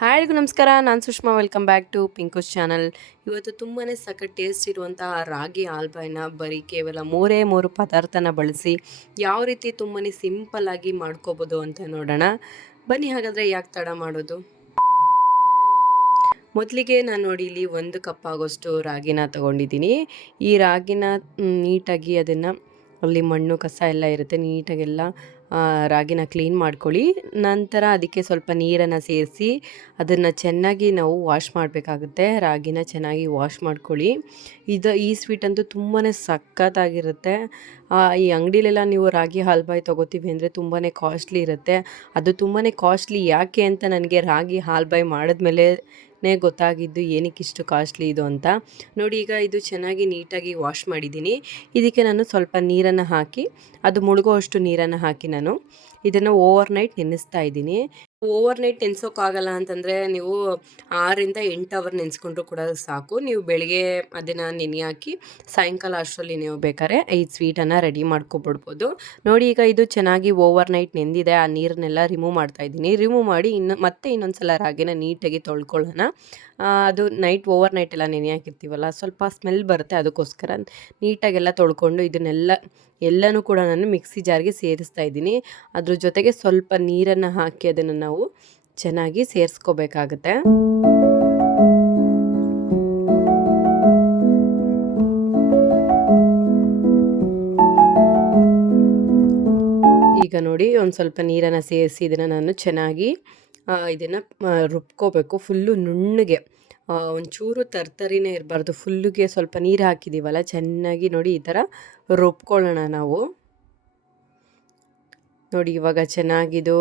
Hi ಎಲ್ರಿಗೂ ನಮಸ್ಕಾರ. ನಾನು Sushma. Welcome back to Pinku's channel. ಇವತ್ತು ತುಂಬಾ ಸಖತ್ ಟೇಸ್ಟ್ ಇರುವಂತಹ ರಾಗಿ ಆಲ್ಬಾಯ್ನ ಬರೀ ಕೇವಲ ಮೂರು ಪದಾರ್ಥನ ಬಳಸಿ ಯಾವ ರೀತಿ ತುಂಬಾ ಸಿಂಪಲ್ಲಾಗಿ ಮಾಡ್ಕೋಬೋದು ಅಂತ ನೋಡೋಣ. ಬನ್ನಿ ಹಾಗಾದರೆ ಯಾಕೆ ತಡ ಮಾಡೋದು. ಮೊದಲಿಗೆ ನಾನು ನೋಡಿ ಇಲ್ಲಿ 1 ಕಪ್ ಆಗೋಷ್ಟು ರಾಗಿನ ತೊಗೊಂಡಿದ್ದೀನಿ. ಈ ರಾಗಿನ ನೀಟಾಗಿ ಅದನ್ನು ಅಲ್ಲಿ ಮಣ್ಣು ಕಸ ಎಲ್ಲ ಇರುತ್ತೆ, ನೀಟಾಗೆಲ್ಲ ರಾಗಿನ ಕ್ಲೀನ್ ಮಾಡ್ಕೊಳ್ಳಿ. ನಂತರ ಅದಕ್ಕೆ ಸ್ವಲ್ಪ ನೀರನ್ನು ಸೇರಿಸಿ ಅದನ್ನು ಚೆನ್ನಾಗಿ ನಾವು ವಾಶ್ ಮಾಡಬೇಕಾಗುತ್ತೆ. ರಾಗಿನ ಚೆನ್ನಾಗಿ ವಾಶ್ ಮಾಡ್ಕೊಳ್ಳಿ. ಈ ಸ್ವೀಟ್ ಅಂತೂ ತುಂಬಾ ಸಖತ್ತಾಗಿರುತ್ತೆ. ಈ ಅಂಗಡಿಲೆಲ್ಲ ನೀವು ರಾಗಿ ಹಾಲ್ಬಾಯ್ ತೊಗೋತೀವಿ ಅಂದರೆ ತುಂಬಾ ಕಾಸ್ಟ್ಲಿ ಇರುತ್ತೆ. ಅದು ತುಂಬಾ ಕಾಸ್ಟ್ಲಿ ಯಾಕೆ ಅಂತ ನನಗೆ ರಾಗಿ ಹಾಲ್ಬಾಯ್ ಮಾಡಿದ್ಮೇಲೆ ಗೊತ್ತಾಗಿದ್ದು ಏನಕ್ಕೆ ಇಷ್ಟು ಕಾಸ್ಟ್ಲಿ ಇದು ಅಂತ. ನೋಡಿ, ಈಗ ಇದು ಚೆನ್ನಾಗಿ ನೀಟಾಗಿ ವಾಶ್ ಮಾಡಿದ್ದೀನಿ. ಇದಕ್ಕೆ ನಾನು ಸ್ವಲ್ಪ ನೀರನ್ನು ಹಾಕಿ, ಅದು ಮುಳುಗುವಷ್ಟು ನೀರನ್ನು ಹಾಕಿ ನಾನು ಇದನ್ನು ಓವರ್ ನೈಟ್ ನೆನೆಸ್ತಾ ಇದ್ದೀನಿ. ಓವರ್ ನೈಟ್ ನೆನೆಸೋಕ್ಕಾಗಲ್ಲ ಅಂತಂದರೆ ನೀವು 6ರಿಂದ 8 ಅವರ್ ನೆನೆಸ್ಕೊಂಡ್ರು ಕೂಡ ಸಾಕು. ನೀವು ಬೆಳಿಗ್ಗೆ ಅದನ್ನು ನೆನೆ ಹಾಕಿ ಸಾಯಂಕಾಲ ಅಷ್ಟರಲ್ಲಿ ನೀವು ಬೇಕಾದ್ರೆ ಈ ಸ್ವೀಟನ್ನು ರೆಡಿ ಮಾಡ್ಕೊಬಿಡ್ಬೋದು. ನೋಡಿ, ಈಗ ಇದು ಚೆನ್ನಾಗಿ ಓವರ್ ನೈಟ್ ನೆಂದಿದೆ. ಆ ನೀರನ್ನೆಲ್ಲ ರಿಮೂವ್ ಮಾಡ್ತಾ ಇದ್ದೀನಿ. ರಿಮೂವ್ ಮಾಡಿ ಮತ್ತೆ ಇನ್ನೊಂದು ಸಲ ರಾಗಿನ ನೀಟಾಗಿ ತೊಳ್ಕೊಳ್ಳೋಣ. ಅದು ಓವರ್ ನೈಟ್ ಎಲ್ಲ ನೆನೆ ಹಾಕಿರ್ತೀವಲ್ಲ, ಸ್ವಲ್ಪ ಸ್ಮೆಲ್ ಬರುತ್ತೆ. ಅದಕ್ಕೋಸ್ಕರ ನೀಟಾಗೆಲ್ಲ ತೊಳ್ಕೊಂಡು ಎಲ್ಲನೂ ಕೂಡ ನಾನು ಮಿಕ್ಸಿ ಜಾರ್ಗೆ ಸೇರಿಸ್ತಾ ಇದ್ದೀನಿ. ಅದ್ರ ಜೊತೆಗೆ ಸ್ವಲ್ಪ ನೀರನ್ನು ಹಾಕಿ ಅದನ್ನು ನಾವು ಚೆನ್ನಾಗಿ ಸೇರಿಸ್ಕೋಬೇಕಾಗತ್ತೆ. ಈಗ ನೋಡಿ, ಒಂದು ಸ್ವಲ್ಪ ನೀರನ್ನು ಸೇರಿಸಿ ಇದನ್ನು ನಾನು ಚೆನ್ನಾಗಿ ಇದನ್ನು ರುಬ್ಕೋಬೇಕು. ಫುಲ್ಲು ನುಣ್ಣಗೆ, ಒಂಚೂರು ತರ್ತರಿನೇ ಇರಬಾರ್ದು. ಫುಲ್ಲಿಗೆ ಸ್ವಲ್ಪ ನೀರು ಹಾಕಿದ್ದೀವಲ್ಲ, ಚೆನ್ನಾಗಿ ನೋಡಿ ಈ ಥರ ರುಬ್ಕೊಳ್ಳೋಣ ನಾವು. ನೋಡಿ, ಇವಾಗ ಚೆನ್ನಾಗಿದು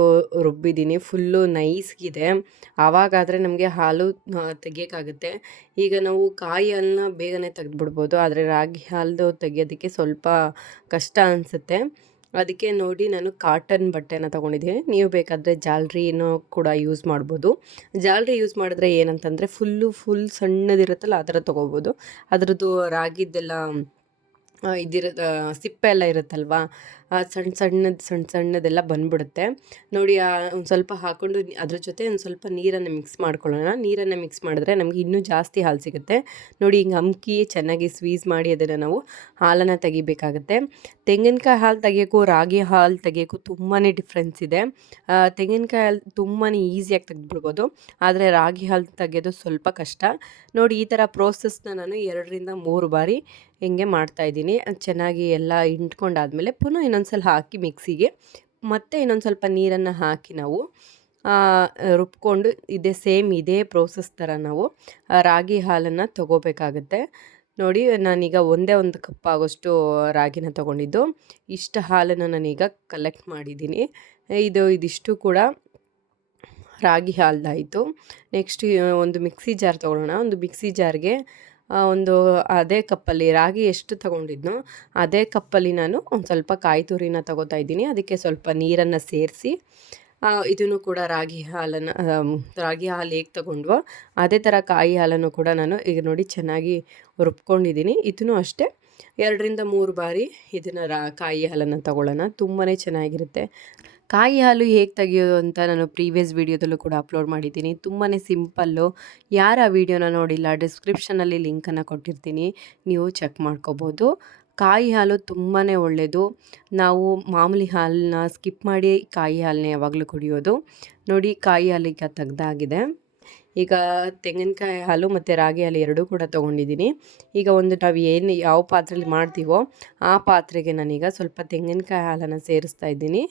ರುಬ್ಬಿದ್ದೀನಿ, ಫುಲ್ಲು ನೈಸ್ಗಿದೆ. ಆವಾಗಾದರೆ ನಮಗೆ ಹಾಲು ತೆಗಿಯೋಕ್ಕಾಗುತ್ತೆ. ಈಗ ನಾವು ಕಾಯಿ ಹಾಲನ್ನ ಬೇಗನೆ ತೆಗೆದುಬಿಡ್ಬೋದು, ಆದರೆ ರಾಗಿ ಹಾಲು ತೆಗಿಯೋದಕ್ಕೆ ಸ್ವಲ್ಪ ಕಷ್ಟ ಅನಿಸುತ್ತೆ. ಅದಕ್ಕೆ ನೋಡಿ ನಾನು ಕಾಟನ್ ಬಟ್ಟೆನ ತೊಗೊಂಡಿದ್ದೀನಿ. ನೀವು ಬೇಕಾದರೆ ಜಾಲ್ರಿನೂ ಕೂಡ ಯೂಸ್ ಮಾಡ್ಬೋದು. ಜಾಲ್ರಿ ಯೂಸ್ ಮಾಡಿದ್ರೆ ಏನಂತಂದರೆ ಫುಲ್ ಸಣ್ಣದಿರುತ್ತಲ್ಲ, ಆ ಥರ ತೊಗೋಬೋದು. ಅದರದ್ದು ರಾಗಿದ್ದೆಲ್ಲ ಸಿಪ್ಪೆ ಎಲ್ಲ ಇರುತ್ತಲ್ವ, ಸಣ್ಣದೆಲ್ಲ ಬಂದ್ಬಿಡುತ್ತೆ. ನೋಡಿ, ಒಂದು ಸ್ವಲ್ಪ ಹಾಕ್ಕೊಂಡು ಅದ್ರ ಜೊತೆ ಒಂದು ಸ್ವಲ್ಪ ನೀರನ್ನು ಮಿಕ್ಸ್ ಮಾಡ್ಕೊಳ್ಳೋಣ. ನೀರನ್ನು ಮಿಕ್ಸ್ ಮಾಡಿದ್ರೆ ನಮಗೆ ಇನ್ನೂ ಜಾಸ್ತಿ ಹಾಲು ಸಿಗುತ್ತೆ. ನೋಡಿ, ಹಿಂಗೆ ಅಮ್ಕಿ ಚೆನ್ನಾಗಿ ಸ್ವೀಸ್ ಮಾಡಿ ಅದನ್ನು ನಾವು ಹಾಲನ್ನು ತೆಗಿಬೇಕಾಗುತ್ತೆ. ತೆಂಗಿನಕಾಯಿ ಹಾಲು ತೆಗಿಯೋಕ್ಕೂ ರಾಗಿ ಹಾಲು ತೆಗಿಯೋಕ್ಕೂ ತುಂಬಾ ಡಿಫ್ರೆನ್ಸ್ ಇದೆ. ತೆಂಗಿನಕಾಯಿ ಹಾಲು ತುಂಬಾ ಈಸಿಯಾಗಿ ತೆಗೆದುಬಿಡ್ಬೋದು, ಆದರೆ ರಾಗಿ ಹಾಲು ತೆಗೆಯೋದು ಸ್ವಲ್ಪ ಕಷ್ಟ. ನೋಡಿ, ಈ ಥರ ಪ್ರೋಸೆಸ್ನ ನಾನು 2ರಿಂದ 3 ಬಾರಿ ಹಿಂಗೆ ಮಾಡ್ತಾಯಿದ್ದೀನಿ. ಚೆನ್ನಾಗಿ ಎಲ್ಲ ಹಿಂಡ್ಕೊಂಡಾದ್ಮೇಲೆ ಪುನಃ ಇನ್ನೊಂದು ಸಲ ಹಾಕಿ ಮಿಕ್ಸಿಗೆ ಮತ್ತೆ ಇನ್ನೊಂದು ಸ್ವಲ್ಪ ನೀರನ್ನು ಹಾಕಿ ನಾವು ರುಬ್ಕೊಂಡು ಇದೇ ಪ್ರೋಸೆಸ್ ಥರ ನಾವು ರಾಗಿ ಹಾಲನ್ನು ತೊಗೋಬೇಕಾಗತ್ತೆ. ನೋಡಿ, ನಾನೀಗ ಒಂದೇ 1 ಕಪ್ ಆಗೋಷ್ಟು ರಾಗಿನ ತೊಗೊಂಡಿದ್ದು. ಇಷ್ಟು ಹಾಲನ್ನು ನಾನೀಗ ಕಲೆಕ್ಟ್ ಮಾಡಿದ್ದೀನಿ. ಇದಿಷ್ಟು ಕೂಡ ರಾಗಿ ಹಾಲ್ದಾಯಿತು. ನೆಕ್ಸ್ಟ್ ಒಂದು ಮಿಕ್ಸಿ ಜಾರ್ ತೊಗೊಳ್ಳೋಣ. ಒಂದು ಮಿಕ್ಸಿ ಜಾರ್ಗೆ ಅದೇ ಕಪ್ಪಲ್ಲಿ ರಾಗಿ ಎಷ್ಟು ತೊಗೊಂಡಿದ್ನೋ ಅದೇ ಕಪ್ಪಲ್ಲಿ ನಾನು ಒಂದು ಸ್ವಲ್ಪ ಕಾಯಿ ತುರಿನ ತೊಗೋತಾ ಇದ್ದೀನಿ. ಅದಕ್ಕೆ ಸ್ವಲ್ಪ ನೀರನ್ನು ಸೇರಿಸಿ ಇದನ್ನು ಕೂಡ ರಾಗಿ ಹಾಲು ಹೇಗೆ ತೊಗೊಂಡ್ವೋ ಅದೇ ಥರ ಕಾಯಿ ಹಾಲನ್ನು ಕೂಡ ನಾನು ಈಗ ನೋಡಿ ಚೆನ್ನಾಗಿ ರುಬ್ಕೊಂಡಿದ್ದೀನಿ. ಇದನ್ನು ಅಷ್ಟೇ 2ರಿಂದ 3 ಬಾರಿ ಇದನ್ನು ಕಾಯಿ ಹಾಲನ್ನು ತೊಗೊಳ್ಳೋಣ. ತುಂಬಾ ಚೆನ್ನಾಗಿರುತ್ತೆ. ಕಾಯಿ ಹಾಲು ಹೇಗೆ ತೆಗಿಯೋದು ಅಂತ ನಾನು ಪ್ರೀವಿಯಸ್ ವೀಡಿಯೋದಲ್ಲೂ ಕೂಡ ಅಪ್ಲೋಡ್ ಮಾಡಿದ್ದೀನಿ. ತುಂಬಾ ಸಿಂಪಲ್ಲು. ಯಾರು ಆ ವಿಡಿಯೋನ ನೋಡಿಲ್ಲ, ಡಿಸ್ಕ್ರಿಪ್ಷನಲ್ಲಿ ಲಿಂಕನ್ನು ಕೊಟ್ಟಿರ್ತೀನಿ, ನೀವು ಚೆಕ್ ಮಾಡ್ಕೋಬೋದು. ಕಾಯಿ ಹಾಲು ತುಂಬಾ ಒಳ್ಳೆಯದು. ನಾವು ಮಾಮೂಲಿ ಹಾಲನ್ನ ಸ್ಕಿಪ್ ಮಾಡಿ ಕಾಯಿ ಹಾಲನ್ನ ಯಾವಾಗಲೂ ಕುಡಿಯೋದು. ನೋಡಿ, ಕಾಯಿ ಹಾಲು ಈಗ ತೆಗ್ದಾಗಿದೆ. ಈಗ ತೆಂಗಿನಕಾಯಿ ಹಾಲು ಮತ್ತು ರಾಗಿ ಹಾಲು ಎರಡೂ ಕೂಡ ತೊಗೊಂಡಿದ್ದೀನಿ. ಈಗ ನಾವು ಯಾವ ಪಾತ್ರೆಯಲ್ಲಿ ಮಾಡ್ತೀವೋ ಆ ಪಾತ್ರೆಗೆ ನಾನೀಗ ಸ್ವಲ್ಪ ತೆಂಗಿನಕಾಯಿ ಹಾಲನ್ನು ಸೇರಿಸ್ತಾ ಇದ್ದೀನಿ.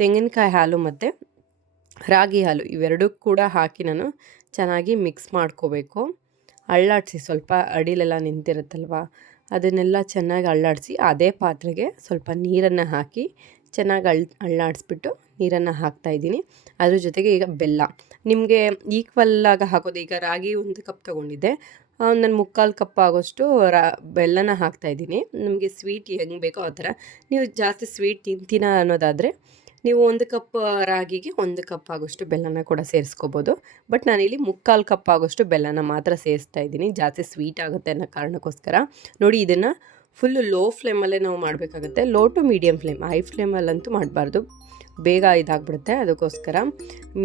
ತೆಂಗಿನಕಾಯಿ ಹಾಲು ಮತ್ತು ರಾಗಿ ಹಾಲು ಇವೆರಡೂ ಕೂಡ ಹಾಕಿ ನಾನು ಚೆನ್ನಾಗಿ ಮಿಕ್ಸ್ ಮಾಡ್ಕೋಬೇಕು. ಅಳ್ಳಾಡಿಸಿ, ಸ್ವಲ್ಪ ಅಡಿಲೆಲ್ಲ ನಿಂತಿರುತ್ತಲ್ವ, ಅದನ್ನೆಲ್ಲ ಚೆನ್ನಾಗಿ ಅಳ್ಳಾಡಿಸಿ ಅದೇ ಪಾತ್ರೆಗೆ ಸ್ವಲ್ಪ ನೀರನ್ನು ಹಾಕಿ ಚೆನ್ನಾಗಿ ಅಳ್ಳಾಡಿಸ್ಬಿಟ್ಟು ನೀರನ್ನು ಹಾಕ್ತಾಯಿದ್ದೀನಿ. ಅದ್ರ ಜೊತೆಗೆ ಈಗ ಬೆಲ್ಲ ನಿಮಗೆ ಈಕ್ವಲ್ಲಾಗಿ ಹಾಕೋದು. ಈಗ ರಾಗಿ 1 ಕಪ್ ತೊಗೊಂಡಿದ್ದೆ, ನಾನು 3/4 ಕಪ್ ಆಗೋಷ್ಟು ಬೆಲ್ಲನ ಹಾಕ್ತಾಯಿದ್ದೀನಿ. ನಿಮಗೆ ಸ್ವೀಟ್ ಹೆಂಗೆ ಬೇಕೋ ಆ ಥರ. ನೀವು ಜಾಸ್ತಿ ಸ್ವೀಟ್ ತಿಂತೀನ ಅನ್ನೋದಾದರೆ ನೀವು 1 ಕಪ್ ರಾಗಿಗೆ 1 ಕಪ್ ಆಗೋಷ್ಟು ಬೆಲ್ಲನ ಕೂಡ ಸೇರಿಸ್ಕೋಬೋದು. ಬಟ್ ನಾನಿಲ್ಲಿ 3/4 ಕಪ್ ಆಗೋಷ್ಟು ಬೆಲ್ಲನ ಮಾತ್ರ ಸೇರಿಸ್ತಾ ಇದ್ದೀನಿ, ಜಾಸ್ತಿ ಸ್ವೀಟ್ ಆಗುತ್ತೆ ಅನ್ನೋ ಕಾರಣಕ್ಕೋಸ್ಕರ. ನೋಡಿ, ಇದನ್ನು ಫುಲ್ಲು ಲೋ ಫ್ಲೇಮಲ್ಲೇ ನಾವು ಮಾಡಬೇಕಾಗುತ್ತೆ. Low to medium flame, high ಫ್ಲೇಮಲ್ಲಂತೂ ಮಾಡಬಾರ್ದು. ಬೇಗ ಇದಾಗ್ಬಿಡುತ್ತೆ. ಅದಕ್ಕೋಸ್ಕರ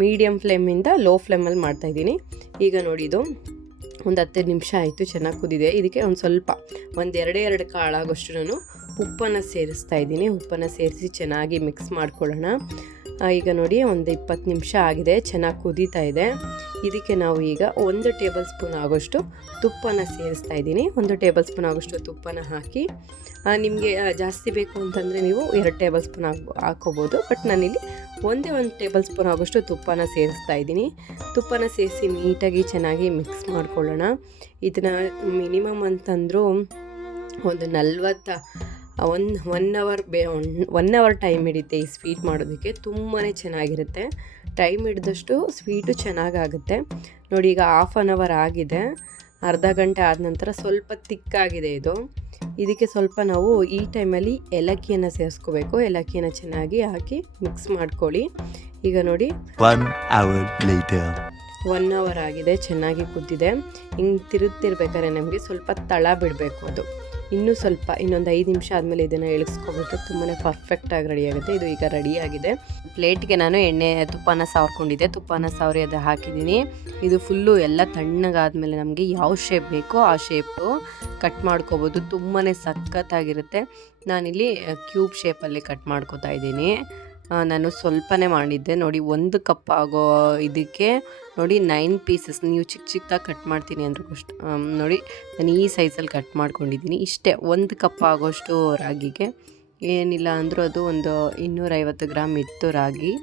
ಮೀಡಿಯಮ್ ಫ್ಲೇಮಿಂದ ಲೋ ಫ್ಲೇಮಲ್ಲಿ ಮಾಡ್ತಾಯಿದ್ದೀನಿ. ಈಗ ನೋಡಿ ಇದು ಒಂದು 10 ನಿಮಿಷ ಆಯಿತು, ಚೆನ್ನಾಗಿ ಕುದಿದೆ. ಇದಕ್ಕೆ ಒಂದು ಸ್ವಲ್ಪ ಒಂದು ಎರಡು ಕಾಳಾಗೋಷ್ಟು ನಾನು ಉಪ್ಪನ್ನು ಸೇರಿಸ್ತಾ ಇದ್ದೀನಿ. ಉಪ್ಪನ್ನು ಸೇರಿಸಿ ಚೆನ್ನಾಗಿ ಮಿಕ್ಸ್ ಮಾಡ್ಕೊಳ್ಳೋಣ. ಈಗ ನೋಡಿ ಒಂದು 20 ನಿಮಿಷ ಆಗಿದೆ, ಚೆನ್ನಾಗಿ ಕುದೀತಾ ಇದೆ. ಇದಕ್ಕೆ ನಾವು ಈಗ 1 ಟೇಬಲ್ ಸ್ಪೂನ್ ಆಗೋಷ್ಟು ತುಪ್ಪನ ಸೇರಿಸ್ತಾ ಇದ್ದೀನಿ. 1 ಟೇಬಲ್ ಸ್ಪೂನ್ ಆಗೋಷ್ಟು ತುಪ್ಪನ ಹಾಕಿ, ನಿಮಗೆ ಜಾಸ್ತಿ ಬೇಕು ಅಂತಂದರೆ ನೀವು 2 ಟೇಬಲ್ ಸ್ಪೂನ್ ಹಾಕ್ಕೋಬೋದು. ಬಟ್ ನಾನಿಲ್ಲಿ 1 ಟೇಬಲ್ ಸ್ಪೂನ್ ಆಗೋಷ್ಟು ತುಪ್ಪನ ಸೇರಿಸ್ತಾ ಇದ್ದೀನಿ. ತುಪ್ಪನ ಸೇರಿಸಿ ನೀಟಾಗಿ ಚೆನ್ನಾಗಿ ಮಿಕ್ಸ್ ಮಾಡ್ಕೊಳ್ಳೋಣ. ಇದನ್ನು ಮಿನಿಮಮ್ ಅಂತಂದರೂ ಒಂದು 1 ಅವರ್ ಟೈಮ್ ಹಿಡಿಯುತ್ತೆ ಈ ಸ್ವೀಟ್ ಮಾಡೋದಕ್ಕೆ. ತುಂಬಾ ಚೆನ್ನಾಗಿರುತ್ತೆ. ಟೈಮ್ ಹಿಡಿದಷ್ಟು ಸ್ವೀಟು ಚೆನ್ನಾಗಾಗುತ್ತೆ. ನೋಡಿ ಈಗ ಹಾಫ್ ಆನ್ ಅವರ್ ಆಗಿದೆ. ಅರ್ಧ ಗಂಟೆ ಆದ ನಂತರ ಸ್ವಲ್ಪ ತಿಕ್ಕಾಗಿದೆ ಇದು. ಇದಕ್ಕೆ ಸ್ವಲ್ಪ ನಾವು ಈ ಟೈಮಲ್ಲಿ ಏಲಕ್ಕಿಯನ್ನು ಸೇರಿಸ್ಕೋಬೇಕು. ಏಲಕ್ಕಿಯನ್ನು ಚೆನ್ನಾಗಿ ಹಾಕಿ ಮಿಕ್ಸ್ ಮಾಡ್ಕೊಳ್ಳಿ. ಈಗ ನೋಡಿ 1 ಅವರ್ ಆಗಿದೆ, ಚೆನ್ನಾಗಿ ಕುದ್ದಿದೆ. ಹಿಂಗೆ ತಿರುಗ್ತಿರ್ಬೇಕಾದ್ರೆ ನಮಗೆ ಸ್ವಲ್ಪ ತಳ ಬಿಡಬೇಕು. ಅದು ಇನ್ನೊಂದು 5 ನಿಮಿಷ ಆದಮೇಲೆ ಇದನ್ನು ಇಳಿಸ್ಕೊಬಿಟ್ಟು ತುಂಬಾ ಪರ್ಫೆಕ್ಟಾಗಿ ರೆಡಿಯಾಗುತ್ತೆ. ಇದು ಈಗ ರೆಡಿಯಾಗಿದೆ. ಪ್ಲೇಟ್ಗೆ ನಾನು ತುಪ್ಪನ ಸಾವ್ಕೊಂಡಿದ್ದೆ. ತುಪ್ಪನ ಸಾವ್ರಿ ಅದು ಹಾಕಿದ್ದೀನಿ. ಇದು ಫುಲ್ಲು ಎಲ್ಲ ತಣ್ಣಗಾದ್ಮೇಲೆ ನಮಗೆ ಯಾವ ಶೇಪ್ ಬೇಕೋ ಆ ಶೇಪು ಕಟ್ ಮಾಡ್ಕೋಬೋದು. ತುಂಬಾ ಸಖತ್ತಾಗಿರುತ್ತೆ. ನಾನಿಲ್ಲಿ ಕ್ಯೂಬ್ ಶೇಪಲ್ಲಿ ಕಟ್ ಮಾಡ್ಕೋತಾ ಇದ್ದೀನಿ. ನಾನು ಸ್ವಲ್ಪನೇ ಮಾಡಿದ್ದೆ. ನೋಡಿ 1 ಕಪ್ ಆಗೋ ಇದಕ್ಕೆ ನೋಡಿ 9 ಪೀಸಸ್. ನೀವು ಚಿಕ್ಕದಾಗಿ ಕಟ್ ಮಾಡ್ತೀನಿ ಅಂದ್ರೂ ಅಷ್ಟು ನೋಡಿ ನಾನು ಈ ಸೈಜಲ್ಲಿ ಕಟ್ ಮಾಡ್ಕೊಂಡಿದ್ದೀನಿ. ಇಷ್ಟೇ 1 ಕಪ್ ಆಗೋಷ್ಟು ರಾಗಿಗೆ. ಏನಿಲ್ಲ ಅಂದರೂ ಅದು ಒಂದು 250 ಗ್ರಾಮ್ ಇತ್ತು ರಾಗಿ.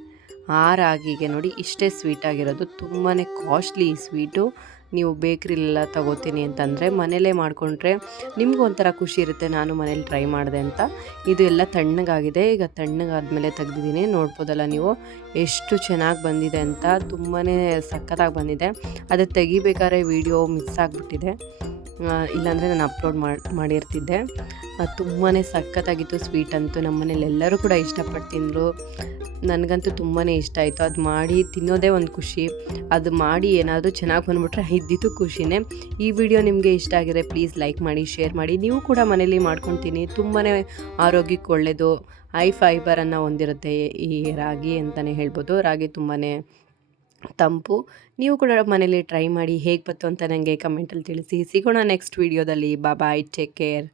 ಆ ರಾಗಿಗೆ ನೋಡಿ ಇಷ್ಟೇ ಸ್ವೀಟಾಗಿರೋದು. ತುಂಬಾ ಕಾಸ್ಟ್ಲಿ ಈ ಸ್ವೀಟು. ನೀವು ಬೇಕ್ರಿಲೆಲ್ಲ ತಗೋತೀನಿ ಅಂತಂದರೆ ಮನೇಲೇ ಮಾಡಿಕೊಂಡ್ರೆ ನಿಮಗೂ ಒಂಥರ ಖುಷಿ ಇರುತ್ತೆ, ನಾನು ಮನೇಲಿ ಟ್ರೈ ಮಾಡಿದೆ ಅಂತ. ಇದು ಎಲ್ಲ ತಣ್ಣಗಾಗಿದೆ. ಈಗ ತಣ್ಣಗಾದ್ಮೇಲೆ ತೆಗ್ದಿದ್ದೀನಿ. ನೋಡ್ಬೋದಲ್ಲ ನೀವು ಎಷ್ಟು ಚೆನ್ನಾಗಿ ಬಂದಿದೆ ಅಂತ. ತುಂಬಾ ಸಖತ್ತಾಗಿ ಬಂದಿದೆ. ಅದು ತೆಗಿಬೇಕಾದ್ರೆ ವಿಡಿಯೋ ಮಿಸ್ ಆಗಿಬಿಟ್ಟಿದೆ, ಇಲ್ಲಾಂದರೆ ನಾನು ಅಪ್ಲೋಡ್ ಮಾಡಿರ್ತಿದ್ದೆ. ತುಂಬಾ ಸಖತ್ತಾಗಿತ್ತು ಸ್ವೀಟ್ ಅಂತೂ. ನಮ್ಮ ಮನೇಲಿ ಎಲ್ಲರೂ ಕೂಡ ಇಷ್ಟಪಟ್ಟು ತಿಂದರು. ನನಗಂತೂ ತುಂಬಾ ಇಷ್ಟ ಆಯಿತು. ಅದು ಮಾಡಿ ತಿನ್ನೋದೇ ಒಂದು ಖುಷಿ. ಅದು ಮಾಡಿ ಏನಾದರೂ ಚೆನ್ನಾಗಿ ಬಂದುಬಿಟ್ರೆ ಇದ್ದಿದ್ದು ಖುಷಿನೇ. ಈ ವಿಡಿಯೋ ನಿಮಗೆ ಇಷ್ಟ ಆಗಿದೆ ಪ್ಲೀಸ್ ಲೈಕ್ ಮಾಡಿ, ಶೇರ್ ಮಾಡಿ. ನೀವು ಕೂಡ ಮನೇಲಿ ಮಾಡ್ಕೊತೀನಿ. ತುಂಬಾ ಆರೋಗ್ಯಕ್ಕೆ ಒಳ್ಳೆಯದು. ಹೈ ಫೈಬರನ್ನು ಹೊಂದಿರುತ್ತೆ ಈ ರಾಗಿ ಅಂತಲೇ ಹೇಳ್ಬೋದು. ರಾಗಿ ತುಂಬಾ ತಂಪು. ನೀವು ಕೂಡ ಮನೇಲಿ ಟ್ರೈ ಮಾಡಿ. ಹೇಗೆ ಬಂತು ಅಂತ ನನಗೆ ಕಮೆಂಟಲ್ಲಿ ತಿಳಿಸಿ. ಸಿಗೋಣ ನೆಕ್ಸ್ಟ್ ವಿಡಿಯೋದಲ್ಲಿ. ಬಾಯ್, ಟೇಕ್ ಕೇರ್.